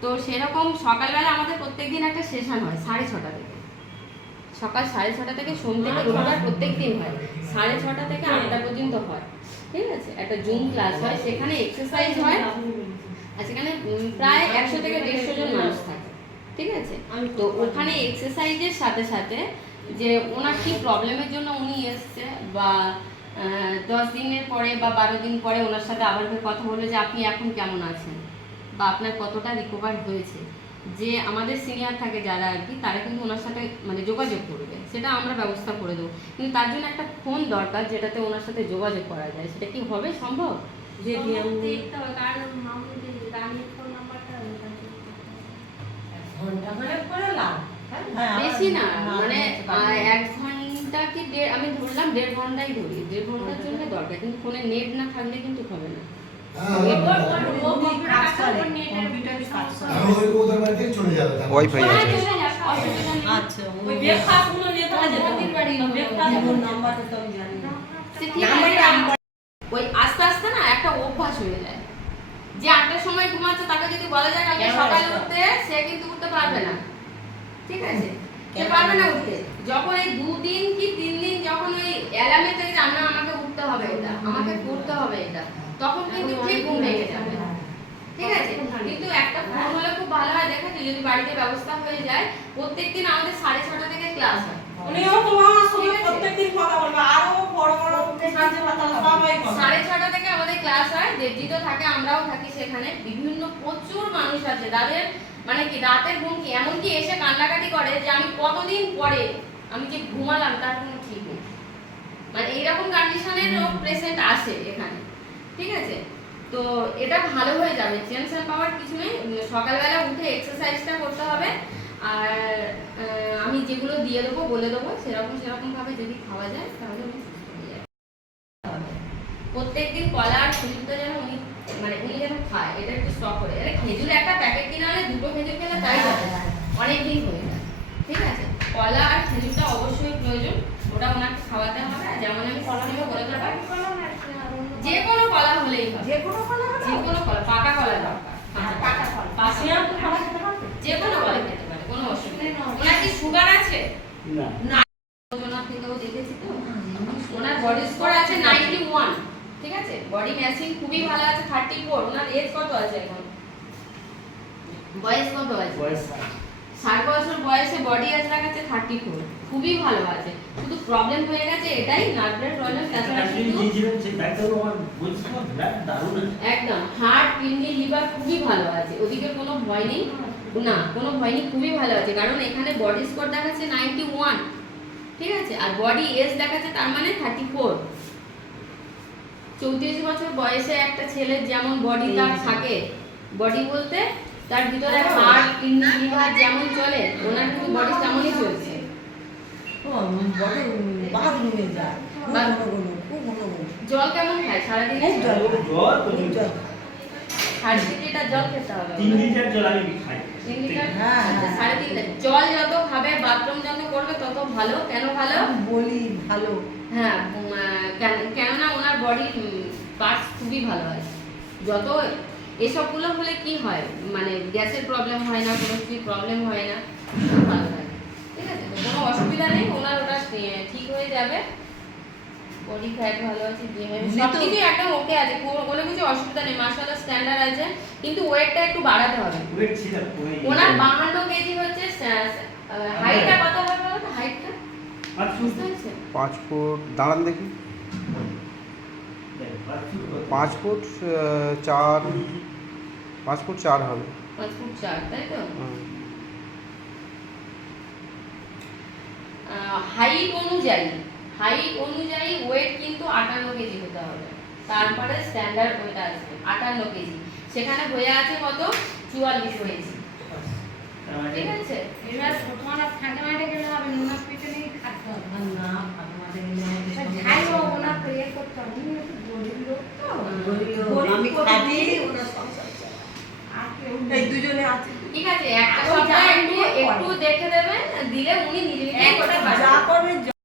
তো সেরকম সকালবেলা আমাদের প্রত্যেক দিন একটা সেশন হয় সাড়ে ছটা থেকে। সকাল সাড়ে ছটা থেকে সোম থেকে রবিবার প্রত্যেক দিন হয়। সাড়ে ছটা থেকে আটটা পর্যন্ত হয়। ঠিক আছে? একটা জুম ক্লাস হয় সেখানে এক্সারসাইজ হয়। আর সেখানে প্রায় একশো থেকে দেড়শো জন মানুষ থাকে। ঠিক আছে? তো ওখানে এক্সারসাইজের সাথে সাথে যে ওনার কি প্রবলেমের জন্য উনি এসছে বা দশ দিনের পরে বা বারো দিন পরে ওনার সাথে আবার কথা বলে যে আপনি এখন কেমন আছেন? বা আপনার কতটা রিকভার হয়েছে যে আমাদের সিনিয়র থাকে যারা আর কি তারা কিন্তু ওনার সাথে মানে যোগাযোগ করবে সেটা আমরা ব্যবস্থা করে দেবো। কিন্তু তার জন্য একটা ফোন দরকার যেটাতে ওনার সাথে যোগাযোগ করা যায় সেটা কি হবে সম্ভব? যে হ্যাঁ, বেশি না মানে এক ঘণ্টা কি দেড় আমি ধরলাম দেড় ঘন্টাই ধরি দেড় ঘণ্টার জন্য দরকার কিন্তু ফোনে নেট না থাকলে কিন্তু হবে না। জানি যে আটটার সময় ঘুমাচ্ছে তাকে যদি বলা যায় কালকে সকালে উঠতে সে কিন্তু উঠতে পারবে না ঠিক আছে সে পারবে না? উঠতে যখন এই দুদিন কি তিন দিন যখন ওই অ্যালার্মে থেকে যে আমাকে উঠতে হবে এটা আমাকে করতে হবে এটা তখন কিন্তু ঠিক ঘুম ভেঙে যাবে। ঠিক আছে? কিন্তু একটা ফোন হলে খুব ভালো হয়। দেখেছ যদি বাড়িতে ব্যবস্থা হয়ে যায় প্রত্যেকদিন আমাদের সাড়ে ছটা থেকে ক্লাস হয়। উনিও তোমার সঙ্গে প্রত্যেকদিন কথা বলবে। আরও বড় বড় সাড়ে ছটা থেকে আমাদের ক্লাস হয়। থাকে আমরাও থাকি সেখানে। বিভিন্ন প্রচুর মানুষ আছে। তাদের মানে কি রাতের ঘুম কি? এমনকি এসে কান্নাকাটি করে যে আমি কতদিন পরে আমি যে ঘুমালাম তার কোনো ঠিক নেই। মানে এইরকম কন্ডিশনের পেশেন্ট আসে এখানে। ঠিক আছে? তো এটা ভালো হয়ে যাবে। চেঞ্জ টেনশন পাওয়ার কিছু নেই। সকালবেলা উঠে এক্সারসাইজটা করতে হবে। আর আমি যেগুলো দিয়ে দেবো বলে দেবো সেরকম সেরকমভাবে যদি খাওয়া যায় তাহলে উনি সুস্থ হয়ে যাবে। প্রত্যেকদিন কলা আর খেজুরটা যেন উনি মানে উনি যেন খায় এটা একটু স্টক করে। আরে খেজুর একটা প্যাকেট কিনে হলে দুটো খেজুর খেলে তাই হবে অনেক দিন হয়ে যায়। ঠিক আছে? কলা আর খেজুরটা অবশ্যই প্রয়োজন। ওটা ওনাকে খাওয়াতে হবে যেমন আমি সবসময় বলে দেবো যে কোনো কলা হলেই হবে। যে কোনো কোনো যে কোনো কলা পাকা কলা দরকার। পাকা পাশে তো খাওয়া যেতে পারবে যে কোনো কলা খেতে পারে কোনো অসুবিধা নেই। ওনার কি সুগার আছে? ওনার থেকেও দেখেছি তো। ওনার বডি স্কোর আছে 91 ঠিক আছে? বডি ম্যাচিং খুবই ভালো আছে 34 ওনার এজ কত আছে এখন? বয়স কত আছে? বছর বয়সে বডি এজ দেখাচ্ছে 34 খুবই ভালো আছে। শুধু প্রবলেম হয়ে গেছে এটাই নার্ভের প্রবলেম তাছাড়া একদম হার্ট কিডনি লিভার খুবই ভালো আছে। ওদিকে কোনো ভয় নেই? না কোনো ভয় নেই খুবই ভালো আছে। কারণ এখানে বডি স্কোর দেখাচ্ছে নাইনটি ওয়ান ঠিক আছে? আর বডি এজ দেখাচ্ছে তার মানে থার্টি ফোর চৌত্রিশ বছর বয়সে একটা ছেলের যেমন বডি তার থাকে। বডি বলতে তার ভিতরে হার্ট কিডনি লিভার যেমন চলে ওনার কিন্তু বডি তেমনই চলছে। ঘন জল কেমন খায় সারাদিনে? জল। তিন লিটার জল। খেতে হবে। তিন লিটার জল আমি খাই। তিন লিটার? হ্যাঁ, আচ্ছা, হ্যাঁ। সাড়ে তিন লিটার জল যত খাবে বাথরুম যত করবে তত ভালো। কেন ভালো? বলি ভালো। হ্যাঁ কেন- কেননা ওনার বডি পার্টস খুবই ভালো আছে যত এসবগুলো হলে কি হয়? মানে গ্যাসের প্রবলেম হয় না কোনো কিছু প্রবলেম হয় না খুব ভালো থাকে ঠিক আছে? তো কোনো অসুবিধা নেই ওনার ওটা ঠিক হয়ে যাবে। বডি ফ্যাট ভালো আছে জিমে সব কিছু একদম ওকে আছে কোনো কোনো কিছু অসুবিধা নেই স্ট্যান্ডার্ড আছে কিন্তু ওয়েটটা একটু বাড়াতে হবে। ওয়েট ছিল ওনার বাহান্ন কেজি হচ্ছে হাইটটা কত হবে বলো তো হাইটটা পাঁচ ফুট। পাঁচ ফুট দাঁড়ান দেখি। পাঁচ চার পাঁচ ফুট চার হবে। পাঁচ ফুট চার তাই তো? হাইট অনুযায়ী হাইট অনুযায়ী ওয়েট কিন্তু আটান্ন কেজি হতে হবে। তারপরে স্ট্যান্ডার্ড ওয়েট আসবে আটান্ন কেজি। সেখানে হয়ে আছে কত? চুয়াল্লিশ হয়েছে ঠিক আছে? এবার তোমার মাঠে গেলে হবে নুনার পিছনেই খাটতে হবে না হবে। ওনার করতে হবে গরিব লোক তো। গরিব আমি। খাটি ওনার সংসার চালাই। আর কেউ এই দুজনে আছে ঠিক দেখে দেবেন দিলে উনি নিজে নিজেই যা পারবেন করবে